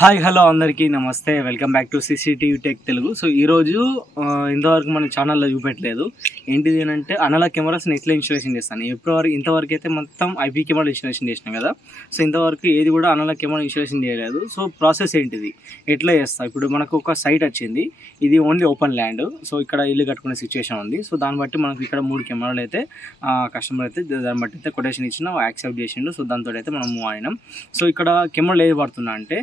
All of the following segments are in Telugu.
హాయ్ హలో అందరికీ నమస్తే, welcome back to CCTV tech Telugu. So ఈరోజు ఇంతవరకు మన ఛానల్లో చూపెట్టలేదు ఏంటిది అని అంటే అనలాగ్ కెమెరాస్ని ఎట్లా ఇన్స్టాలేషన్ చేస్తాను. ఇంతవరకు అయితే మొత్తం ఐపీ కెమెరా ఇన్స్టాలేషన్ చేసినాం కదా. సో ఇంతవరకు ఏది కూడా అనలాగ్ కెమెరా ఇన్స్టాలేషన్ చేయలేదు. సో ప్రాసెస్ ఏంటిది, ఎట్లా చేస్తా. ఇప్పుడు మనకు ఒక సైట్ వచ్చింది, ఇది ఓన్లీ ఓపెన్ ల్యాండ్. సో ఇక్కడ ఇల్లు కట్టుకునే సిచ్యువేషన్ ఉంది. సో దాన్ని బట్టి మనకు ఇక్కడ 3 కెమెరాలు అయితే కస్టమర్ అయితే దాన్ని బట్టి అయితే కొటేషన్ ఇచ్చిన యాక్సెప్ట్ చేసిండు. సో దాంతో అయితే మనం మూవ్ అయినాం. సో ఇక్కడ కెమెరాలు ఏది పడుతున్నా అంటే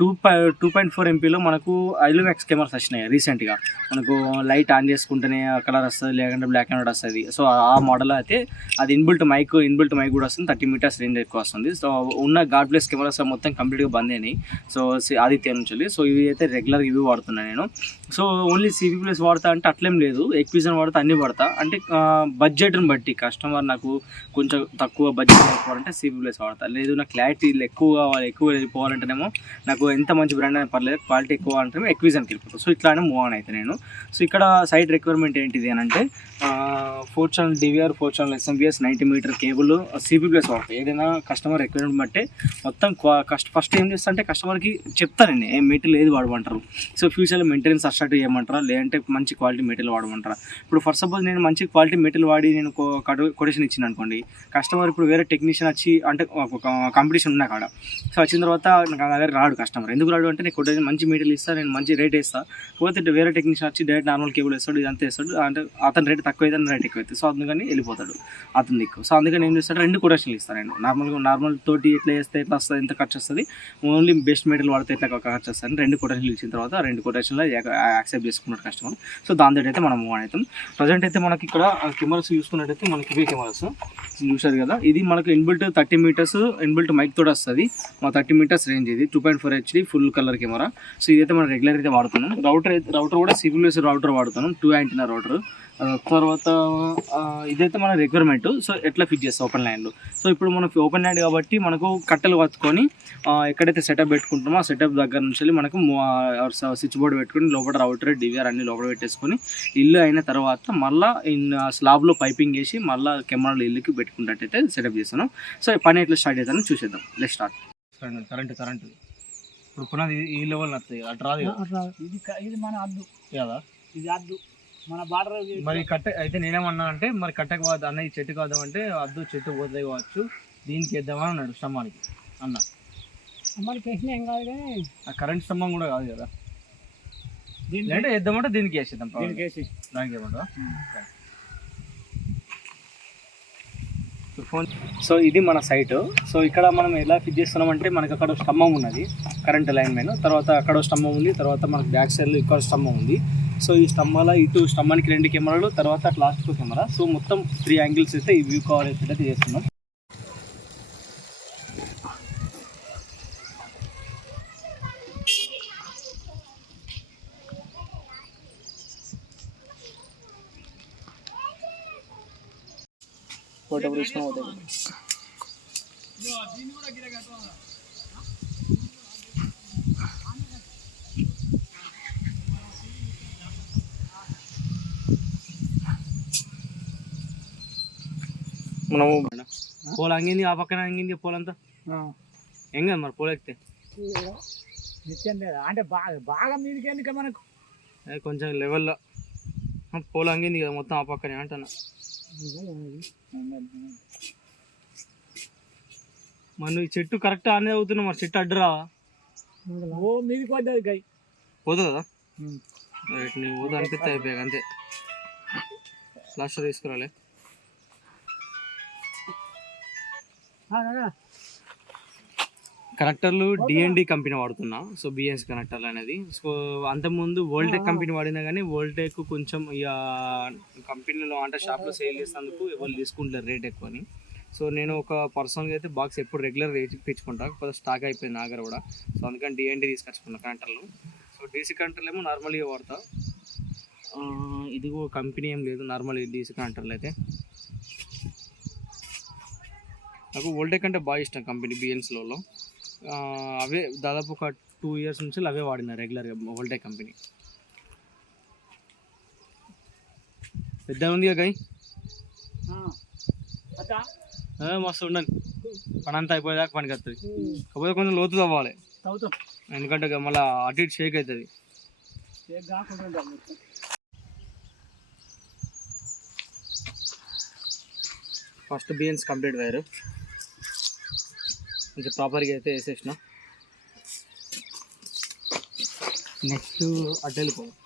2.4 ఎంపీలో మనకు illumax కెమెరాస్ వచ్చినాయి రీసెంట్గా. మనకు లైట్ ఆన్ చేసుకుంటేనే కలర్ వస్తుంది, లేకుంటే బ్లాక్ అండ్ వైట్ వస్తుంది. సో ఆ మోడల్ అయితే అది ఇన్బిల్ట్ మైక్ కూడా వస్తుంది, 30 మీటర్స్ రేంజ్ ఎక్కువ వస్తుంది. సో ఉన్న గాడ్ ప్లేస్ కెమెరాస్ మొత్తం కంప్లీట్గా బంద్ అయినాయి. సో ఆదిత్య నుంచి. సో ఇవి అయితే రెగ్యులర్ ఇవి వాడుతున్నాను నేను. సో ఓన్లీ cpplus వాడతా అంటే అట్లేం లేదు, ఎక్విజన్ వాడతా, అన్నీ వాడతా. అంటే బడ్జెట్ని బట్టి కస్టమర్ నాకు కొంచెం తక్కువ బడ్జెట్ అయిపోవాలంటే cpplus వాడతా. లేదు నాకు క్లారిటీ ఎక్కువ కావాలి, ఎక్కువ వెళ్ళిపోవాలంటేనేమో నాకు ఎంత మంచి బ్రాండ్ అయినా పర్లేదు, క్వాలిటీ ఎక్కువ అంటే ఎక్విజన్కి వెళ్ళిపోతాను. సో ఇట్లానే మూవ్ ఆన్ అయితే నేను. సో ఇక్కడ సైట్ రిక్వైర్మెంట్ ఏంటిది అని అంటే 4CH DVR, 4CH smps, 90 meter cable, cpplus వాడతాయి. ఏదైనా కస్టమర్ రిక్వైర్మెంట్ బట్టే మొత్తం ఫస్ట్ ఏం చేస్తా అంటే కస్టమర్కి చెప్తాను నేను ఏ మెటీరియల్ ఏది వాడమంటారు. సో ఫ్యూచర్లో మెయింటెనెన్స్ అస్టార్ట్ చేయమంటారా, లేదంటే మంచి క్వాలిటీ మెటీరియల్ వాడమంటారా. ఇప్పుడు ఫర్ సపోజ్ నేను మంచి క్వాలిటీ మెటీరియల్ వాడి నేను కొటేషన్ ఇచ్చిన అనుకోండి, కస్టమర్ ఇప్పుడు వేరే టెక్నీషియన్ వచ్చి అంటే ఒక కాంపిటీషన్ ఉన్నా కాడ. సో వచ్చిన తర్వాత నాకు నా దగ్గర రాడు కస్టమర్. ఎందుకు రాడు అంటే నేను కొటేషన్ మంచి మెటీరియల్ ఇస్తాను, నేను మంచి రేట్ ఇస్తాను. పోతే వేరే టెక్నీషియన్ వచ్చి డైరెక్ట్ నార్మల్ కేబుల్ ఇస్తాడు, ఇదంతా ఇస్తాడు. అంటే అతని రేట్ తక్కువ అయితే రేట్ ఎక్కువ అవుతుంది. సో అందుకని వెళ్ళిపోతాడు అతను ఎక్కువ. సో అందుకని ఏం చేస్తాడు, 2 కొటేషన్లు ఇస్తాను నేను. నార్మల్ తోటి ఎట్లా చేస్తే ఎట్లా వస్తుంది, ఎంత ఖర్చు వస్తుంది, ఓన్లీ బెస్ట్ మెటీరియల్ వాడితే ఎట్లా ఖర్చు వస్తుంది, 2 కొటేషన్లు ఇచ్చిన తర్వాత 2 కొటేషన్లో యాక్సెప్ట్ చేసుకున్నాడు కస్టమర్. సో దాంతో అయితే మనం మూవ్ అవుతాం. ప్రజెంట్ అయితే మనకి ఇక్కడ కెమెరాస్ చూసుకున్నట్టయితే మనకి ఇవే కెమెరాస్ చూసారు కదా. ఇది మనకు ఇన్బిల్ట్ 30 మీటర్స్ ఇన్బిల్ట్ మైక్ తోటి వస్తుంది. మా 30 మీటర్స్ రేంజ్ ఇది 2.4 HD full colour camera. So ఇదైతే మనం రెగ్యులర్ అయితే వాడుతున్నాం. రౌటర్ కూడా cpplus రౌటర్ వాడుతున్నాం, 2 యాంటీనా రౌటర్. తర్వాత ఇదైతే మన రిక్వైర్మెంట్. సో ఎట్లా ఫిట్ చేస్తాం ఓపెన్ ల్యాండ్లో. సో ఇప్పుడు మనకు ఓపెన్ ల్యాండ్ కాబట్టి మనకు కట్టెలు పట్టుకొని ఎక్కడైతే సెటప్ పెట్టుకుంటామో ఆ సెటప్ దగ్గర నుంచి మనకు స్విచ్ బోర్డ్ పెట్టుకొని లోపల రౌటర్ DVR అన్ని లోపల పెట్టేసుకొని ఇల్లు అయిన తర్వాత మళ్ళీ స్లాబ్లో పైపింగ్ వేసి మళ్ళీ కెమెరాలు ఇల్లుకి పెట్టుకున్నట్టయితే సెటప్ చేస్తాను. సో పని ఎట్లా స్టార్ట్ అవుతానో చూసేద్దాం. Let's start. కరెంట్ ఇప్పుడు పునాది ఈ లెవెల్ వస్తుంది, అటు రాదు. ఇది మన అద్దు కదా, ఇది అద్దు మన బార్డర్. మరి కట్టె అయితే నేనేమన్నా అంటే మరి కట్టెకు కాదు అన్న, ఈ చెట్టు కాదామంటే అద్దు చెట్టు పోతుంది కావచ్చు, దీనికి వేద్దామని అన్నాడు స్తంభానికి అన్న. స్తంభానికి వేసినా ఏం కాదు కానీ ఆ కరెంట్ స్తంభం కూడా కాదు కదా, అంటే వేద్దామంటే దీనికి వేసేద్దాం. దీనికి వేసి దానికి ఏమంటా ఫోన్. సో ఇది మన సైట్. సో ఇక్కడ మనం ఎలా ఫిట్ చేస్తున్నామంటే మనకి అక్కడ స్తంభం ఉన్నది, కరెంట్ లైన్మెన్. తర్వాత అక్కడ స్తంభం ఉంది, తర్వాత మనకు బ్యాక్ సైడ్లో ఇక్కడ స్తంభం ఉంది. సో ఈ స్తంభాల ఇటు స్తంభానికి 2 కెమెరాలు, తర్వాత లాస్ట్కు కెమెరా. సో మొత్తం 3 యాంగిల్స్ అయితే ఈ వ్యూ కవర్ అయితే చేస్తున్నాం. ఫోటో తీసుకుని అవుతుంది. మనము పోల్ అంగింది, ఆ పక్కన అంగింది పోలంతా ఏం కదా మరి పోల్ ఎక్కితే నిత్యం లేదా అంటే బాగా మీదకి ఎందుకు మనకు కొంచెం లెవెల్లో పోల్ అంగింది కదా మొత్తం ఆ పక్కనే అంటున్నా. మరి నువ్వు చెట్టు కరెక్ట్ అనేది అవుతున్నావు, మరి చెట్టు అడ్డు రావా? ఓ మీదకి పడ్డది గై పోతుంది కదా. రైట్, నువ్వు పోతా అనిపిస్తే అయిపోయాక అంతే. లాస్ట్ తీసుకురాలే. కనెక్టర్లు D&D కంపెనీ వాడుతున్నా. సో BS కనెక్టర్లు అనేది. సో అంతకుముందు వోల్టెక్ కంపెనీ వాడినా కానీ వోల్టెక్ కొంచెం ఇక కంపెనీలో అంటే షాప్లో సేల్ చేసేందుకు ఎవరు తీసుకుంటారు రేట్ ఎక్కువ అని. సో నేను ఒక పర్సనల్గా అయితే బాక్స్ ఎప్పుడు రెగ్యులర్ తెచ్చుకుంటా, కొద్దిగా స్టాక్ అయిపోయింది నా దగ్గర కూడా. సో అందుకని D&D తీసుకొచ్చుకున్నా కనెక్టర్లు. సో DC కనెక్టర్లు ఏమో నార్మల్గా వాడతా. ఇదిగో కంపెనీ ఏం లేదు, నార్మల్ DC కనెక్టర్లు అయితే. నాకు వోల్టెక్ అంటే బాగా ఇష్టం కంపెనీ BNCలో. అవే దాదాపు ఒక 2 years నుంచి అవే వాడినా రెగ్యులర్గా, వోల్టెక్ కంపెనీ. పెద్ద ఉంది కదా గై, మస్తు ఉండండి. పని అంతా అయిపోయేదాకా పనికి వస్తుంది. కాకపోతే కొంచెం లోతు తవ్వాలి. తవ్వుతాం, ఎందుకంటే మళ్ళీ అటు ఇటు షేక్ అవుతుంది. షేక్ కాకుండా ఉండాలి మొత్తం. ఫస్ట్ బియన్స్ కంప్లీట్ వైరు కొంచెం ప్రాపర్గా అయితే వేసేసిన. నెక్స్ట్ అటు వెళ్ళిపోదాం.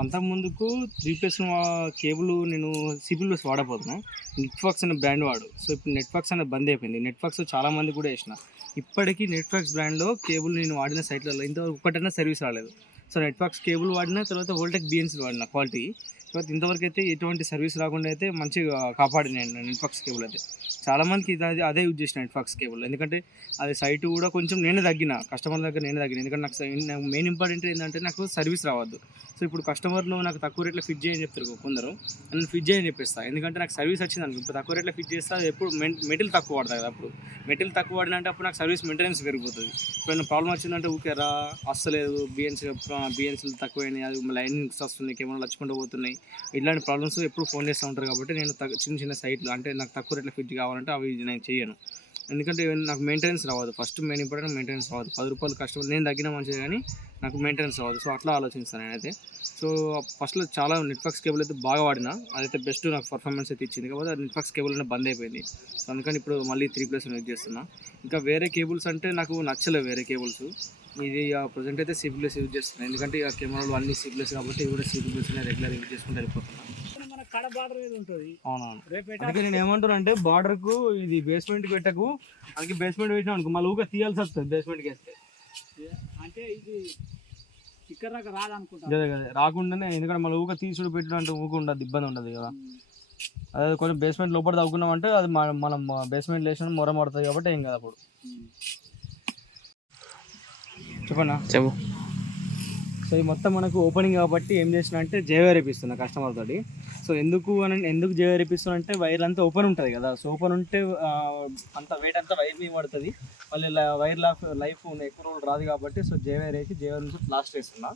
అంతకుముందుకు 3+ కేబుల్ నేను cpplus వాడబోతున్నాను. నెట్ఫాక్స్ అనే బ్రాండ్ వాడు. సో ఇప్పుడు నెట్ఫాక్స్ అనేది బంద్ అయిపోయింది. నెట్ఫాక్స్ చాలామంది కూడా వేసిన. ఇప్పటికీ నెట్ఫాక్స్ బ్రాండ్లో కేబుల్ నేను వాడిన సైట్లలో ఇంతవరకు ఒక్కటైనా సర్వీస్ రాలేదు. సో నెట్ఫాక్స్ కేబుల్ వాడిన తర్వాత వోల్టెక్ బిఎన్స్ వాడిన క్వాలిటీ. తర్వాత ఇంతవరకు అయితే ఎటువంటి సర్వీస్ రాకుండా అయితే మంచిగా కాపాడిన నేను నెట్ఫాక్స్ కేబుల్ అయితే. చాలామందికి ఇది అదే యూజ్ చేసిన నెట్ఫాక్స్ కేబుల్. ఎందుకంటే అది సైట్ కూడా కొంచెం నేనే తగ్గిన, కస్టమర్ దగ్గర నేనే తగ్గిన. ఎందుకంటే నాకు మెయిన్ ఇంపార్టెంట్ ఏంటంటే నాకు సర్వీస్ రావద్దు. సో ఇప్పుడు కస్టమర్లు నాకు తక్కువ రేట్లో ఫిట్ చేయని చెప్తారు కొందరు, నేను ఫిట్ చేయని చెప్పిస్తాను. ఎందుకంటే నాకు సర్వీస్ వచ్చింది అనుకో, ఇప్పుడు తక్కువ రేట్లో ఫిట్ చేస్తే అది ఎప్పుడు మెటీరియల్ తక్కువ వాడతాయి కదా. అప్పుడు మెటీరియల్ తక్కువ వాడినంటే అప్పుడు నాకు సర్వీస్ మెయింటెనెన్స్ పెరిగిపోతుంది. ఇప్పుడు ప్రాబ్లం వచ్చిందంటే ఊకేరా అస్సలేదు, బిఎన్సీలు తక్కువైనాయి, అది లైనింగ్స్ వస్తుంది, కెమెరాలు వచ్చుకుంటూ పోతున్నాయి, ఇట్లాంటి ప్రాబ్లమ్స్ ఎప్పుడు ఫోన్ చేస్తూ ఉంటారు. కాబట్టి నేను చిన్న చిన్న సైట్లు అంటే నాకు తక్కువ రేట్లో ఫిట్ కావాలంటే అవి నేను చేయను. ఎందుకంటే నాకు మెయింటెనెన్స్ రావద్దు. ఫస్ట్ మెయిన్ ఇంపార్టెంట్ మెయింటెనెన్స్ రావద్దు. 10 రూపాయలు కష్టం నేను తగ్గిన మంచిది, కానీ నాకు మెయింటెనెన్స్ రావద్దు. సో అట్లా ఆలోచిస్తాను నేనైతే. సో ఫస్ట్లో చాలా నెట్ఫాక్స్ కేబుల్ అయితే బాగా వాడినా, అదైతే బెస్ట్ నాకు పర్ఫార్మెన్స్ అయితే ఇచ్చింది. కాకపోతే అది నెట్ఫాక్స్ కేబుల్ అనేది బంద్ అయిపోయింది. సో అందుకని ఇప్పుడు మళ్ళీ 3+ యూజ్ చేస్తున్నా. ఇంకా వేరే కేబుల్స్ అంటే నాకు నచ్చలేవు వేరే కేబుల్స్. ఇది ప్రజెంట్ అయితే cpplus యూజ్ చేస్తున్నాను. ఎందుకంటే ఇక కెమెరాలు అన్ని cpplus కాబట్టి ఇవి కూడా cpplus రెగ్యులర్ యూజ్ చేసుకుంటూ వెళ్ళిపోతున్నాను. కడ బార్డర్ మీద ఉంటుంది. అవునవును. అందుకే నేను ఏమంటాను అంటే బార్డర్కు ఇది బేస్మెంట్కి పెట్టకు, అందుకే బేస్మెంట్ పెట్టినా అనుకో మళ్ళీ ఊగా తీయాల్సి వస్తుంది బేస్మెంట్కి వేస్తే. అంటే ఇది ఇక్కడ దాకా రాదనుకుంటా. అదే రాకుండానే, ఎందుకంటే మళ్ళీ ఊగా తీసుడు పెట్టడం అంటే ఊగా ఉండదు, ఇబ్బంది ఉండదు కదా. అదే కొంచెం బేస్మెంట్ లోపల తగ్గుకున్నాం అంటే అది మనం బేస్మెంట్ లేచిన మొర పడుతుంది కాబట్టి ఏం కదా. అప్పుడు చెప్పన్నా చెప్పు. సో ఇది మొత్తం మనకు ఓపెనింగ్ కాబట్టి ఏం చేసిన అంటే జేవైర్ వేపిస్తున్నా కస్టమర్ తోటి. సో ఎందుకు జేవైర్ వేపిస్తున్నా అంటే వైర్ అంతా ఓపెన్ ఉంటుంది కదా. సో ఓపెన్ ఉంటే అంత వెయిట్ అంతా వైర్ మీద పడుతుంది, మళ్ళీ వైర్ లైఫ్ ఎక్కువ రోజులు రాదు కాబట్టి. సో జేవైర్ వేసి జేవైర్ నుంచి ప్లాస్టర్ వేస్తున్నా.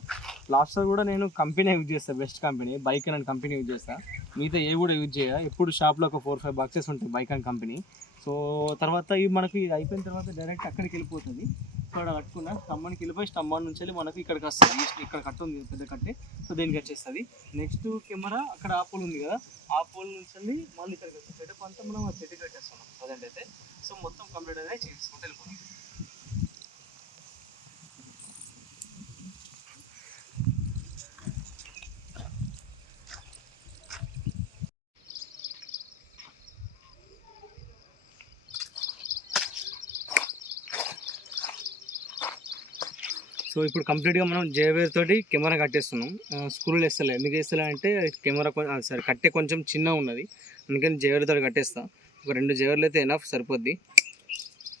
ప్లాస్టర్ కూడా నేను కంపెనీ యూజ్ చేస్తాను, best company bike and company use చేస్తాను. మిగతా ఏ కూడా యూజ్ చేయ. ఎప్పుడు షాప్లో ఒక 4-5 బాక్సెస్ ఉంటాయి బైక్ అండ్ కంపెనీ. సో తర్వాత ఇవి మనకి ఇది అయిపోయిన తర్వాత డైరెక్ట్ అక్కడికి వెళ్ళిపోతుంది. ఇక్కడ కట్టుకున్న స్తంభానికి వెళ్ళిపోయి స్తంభం నుంచి వెళ్ళి మనకి ఇక్కడికి వస్తుంది. ఇక్కడ కట్టు ఉంది పెద్ద కట్టే, సో దీనికి వచ్చేస్తుంది. నెక్స్ట్ కెమెరా అక్కడ ఆ పోల్ ఉంది కదా, ఆ పోల్ నుంచి వెళ్ళి మళ్ళీ ఇక్కడికి వస్తుంది. పెద్ద కొంత మనం చెట్టు కట్టేస్తున్నాం ప్రజెంట్ అయితే. సో మొత్తం కంప్లీట్ అనేది చేసుకుంటూ వెళ్ళిపోతాం. సో ఇప్పుడు కంప్లీట్గా మనం జేవైర్ తోటి కెమెరా కట్టేస్తున్నాం. స్క్రూలు వేస్తలే. ఎందుకు వేస్తలే అంటే కెమెరా సరే కట్టే కొంచెం చిన్నగా ఉన్నది, అందుకని జేవైర్ తోటి కట్టేస్తా. ఒక 2 జేవర్లు అయితే ఎనఫ్ సరిపోద్ది.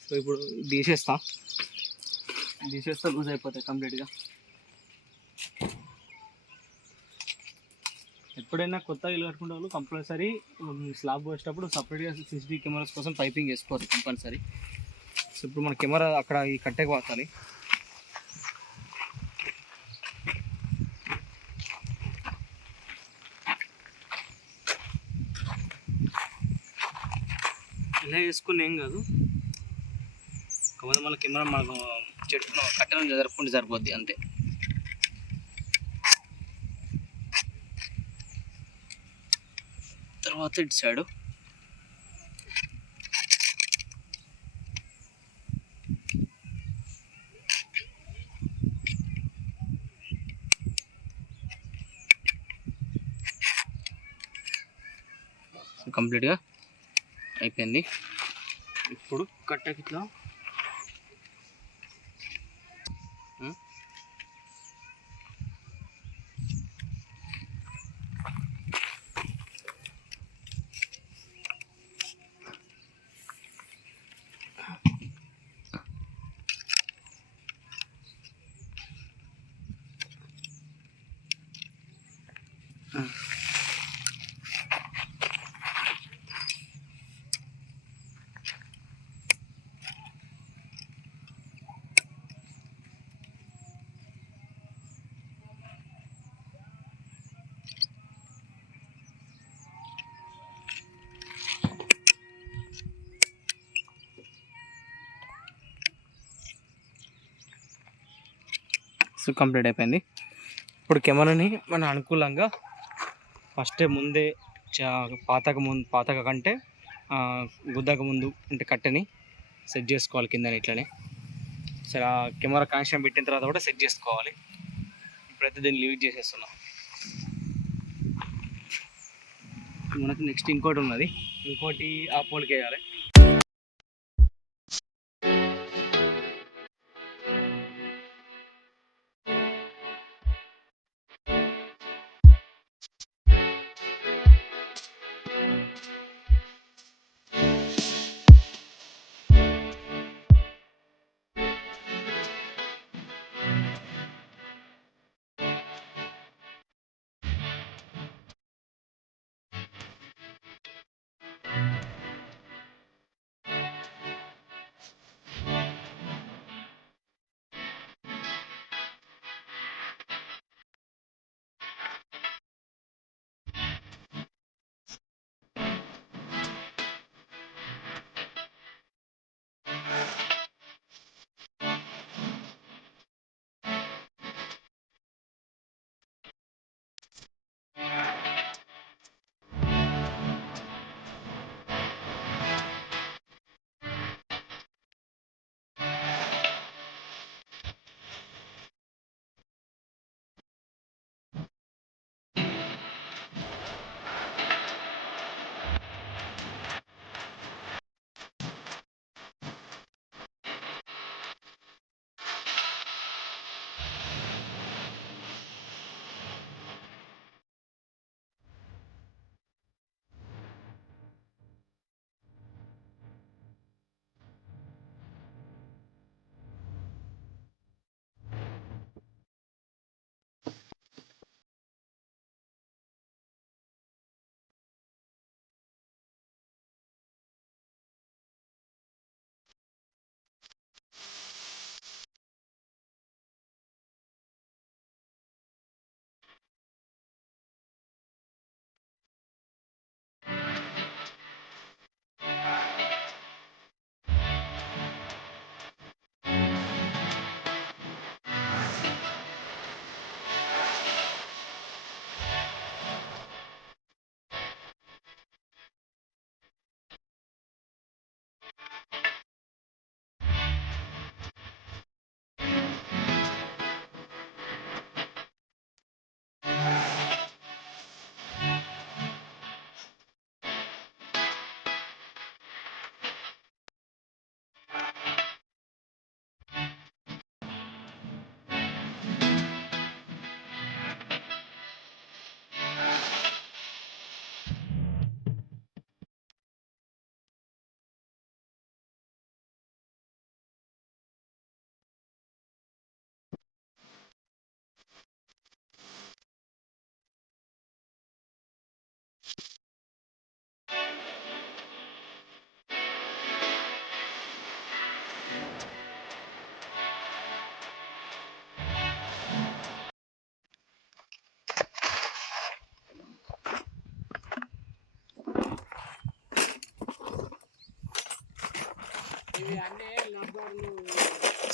సో ఇప్పుడు తీసేస్తా లూజ్ అయిపోతాయి కంప్లీట్గా. ఎప్పుడైనా కొత్త ఇల్లు కట్టుకునే వాళ్ళు కంపల్సరీ స్లాబ్ వచ్చేటప్పుడు సపరేట్గా CCTV కెమెరాస్ కోసం పైపింగ్ వేసుకోవాలి కంపల్సరీ. సో ఇప్పుడు మన కెమెరా అక్కడ ఈ కట్టెకి వాడాలి. ఇలా వేసుకుని ఏం కాదు, కాకపోతే మళ్ళీ కెమెరా మనకు చెట్టు కట్టెలను జరుపుకుంటే సరిపోద్ది అంతే. తర్వాత ఇటు సైడు కంప్లీట్గా అయిపోయింది. ఇప్పుడు కట్టకి ఇట్లా సో కంప్లీట్ అయిపోయింది. ఇప్పుడు కెమెరాని మన అనుకూలంగా ఫస్ట్ ముందే పాతక కంటే గుద్దక ముందు అంటే కట్టెని సెట్ చేసుకోవాలి కిందని ఇట్లనే. సరే ఆ కెమెరా కనెక్షన్ పెట్టిన తర్వాత కూడా సెట్ చేసుకోవాలి. ఇప్పుడైతే దీన్ని లీవ్ చేసేస్తున్నాం. మనకు నెక్స్ట్ ఇంకోటి ఉన్నది, ఇంకోటి ఆ పోల్కి వేయాలి.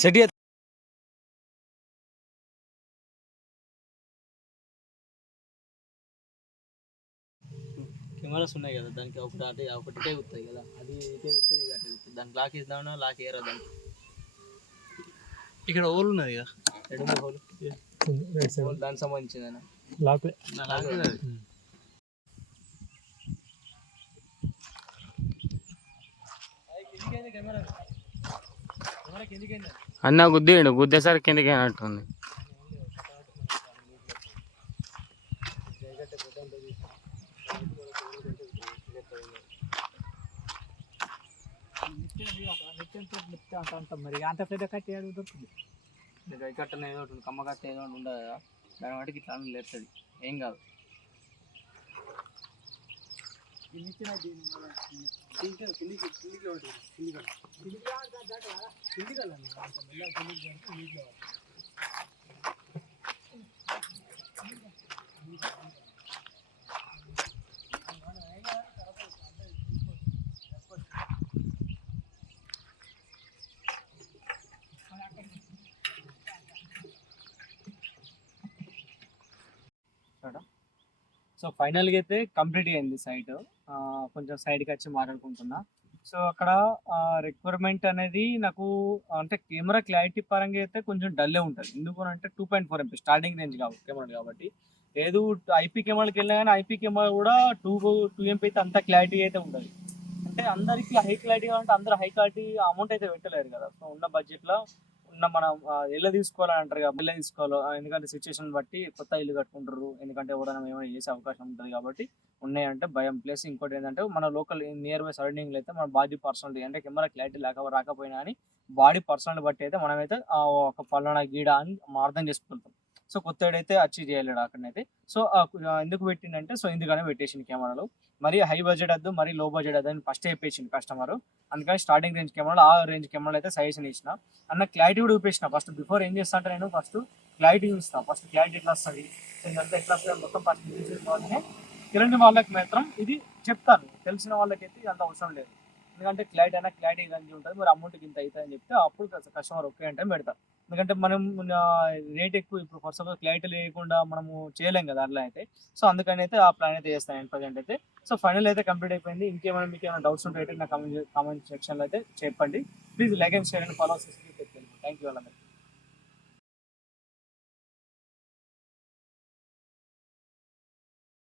సెట్ కెమెరాస్ ఉన్నాయి కదా, దానికి ఒకటే కుతాయి కదా, అది ఇటే కుతుంది, ఇది అటే కుతుంది. దానికి లాక్ ఇద్దామన్నా లాక్ వేయరా దానికి. ఇక్కడ హోల్ ఉన్నది కదా, ఎడుమ హోల్ దానికి సంబంధించిందేనా లాక్? అన్న గుద్దేయండు, గుద్దేసరికి కిందకి అయినట్టుంది. మరి అంత పెద్ద కట్టి దొరుకుతుంది. గై కట్టన ఏదో ఒకటి కమ్మ కట్ట ఏదో ఒకటి ఉండదు కదా, దాని వాటికి ఇట్లా లేస్తుంది, ఏం కాదు. సో ఫైనల్గా అయితే కంప్లీట్ అయింది సైట్. కొంచెం సైడ్కి వచ్చి మాట్లాడుకుంటున్నా. సో అక్కడ రిక్వైర్మెంట్ అనేది నాకు అంటే కెమెరా క్లారిటీ పరంగా అయితే కొంచెం డల్లే ఉంటుంది. ఎందుకు అంటే 2.4 MP స్టార్టింగ్ రేంజ్ కాబట్టి కెమెరా కాబట్టి. లేదు ఐపీ కెమెరాకి వెళ్ళినా కానీ ఐపీ కెమెరా కూడా 2 MP అయితే అంత క్లారిటీ అయితే ఉంటుంది. అంటే అందరికి హై క్లారిటీ కావాలంటే అందరూ హై క్లారిటీ అమౌంట్ అయితే పెట్టలేరు కదా. సో ఉన్న బడ్జెట్లో ఉన్న మనం ఎలా తీసుకోవాలని అంటారు కదా, ఎలా తీసుకోవాలో ఎందుకంటే సిచ్యువేషన్ బట్టి కొత్త ఇల్లు కట్టుకుంటారు. ఎందుకంటే ఎవరైనా ఏమైనా చేసే అవకాశం ఉంటుంది కాబట్టి ఉన్నాయంటే భయం. ప్లస్ ఇంకోటి ఏంటంటే మన లోకల్ నియర్ బై సరౌండింగ్లో అయితే మన బాడీ పర్సనాలిటీ అంటే కెమెరా క్లారిటీ రాకపోయినా కానీ బాడీ పర్సనాలిటీ బట్టి అయితే మనమైతే ఒక పలానా గీడ అని అర్థం చేసుకుంటాం. సో కొత్తడైతే అచీవ్ చేయలేడు అక్కడనైతే. సో ఎందుకు పెట్టిండంటే సో ఎందుకనే పెట్టేసింది కెమెరాలు. మరీ హై బడ్జెట్ వద్దు, మరీ లో బడ్జెట్ వద్దు అని ఫస్ట్ చెప్పేసింది కస్టమర్. అందుకని స్టార్టింగ్ రేంజ్ కెమెరాలు ఆ రేంజ్ కెమెరాలు అయితే సజెషన్ ఇచ్చిన. అన్న క్లారిటీ కూడా చూపించిన. ఫస్ట్ బిఫోర్ ఏం చేస్తా అంటే నేను ఫస్ట్ క్లారిటీ చూస్తాను. ఫస్ట్ క్లారిటీ ఎట్లా వస్తుంది, ఇదంతా ఎట్లా వస్తుంది మొత్తం ఫస్ట్ చూసుకోవాలని తెలియని వాళ్ళకి మాత్రం ఇది చెప్తాను. తెలిసిన వాళ్ళకైతే ఇదంతా అవసరం లేదు. ఎందుకంటే క్లారిటీ అయినా క్లారిటీ ఇదంతా ఉంటుంది, మరి అమౌంట్కి ఇంత అవుతుంది అని చెప్తే అప్పుడు కస్టమర్ ఓకే అంటే పెడతా. ఎందుకంటే మనం రేట్ ఎక్కువ ఇప్పుడు ఫస్ట్ ఆఫ్ ఆల్ క్లారిటీ లేకుండా మనము చేయలేం కదా అట్లా అయితే. సో అందుకని అయితే ఆ ప్లాన్ అయితే చేస్తాను ప్రజెంట్ అయితే. సో ఫైనల్ అయితే కంప్లీట్ అయిపోయింది. ఇంకేమైనా మీకు ఏమైనా డౌట్స్ ఉంటే అయితే నా కామెంట్ సెక్షన్లో అయితే చెప్పండి. Please like and share and follow. Thank you.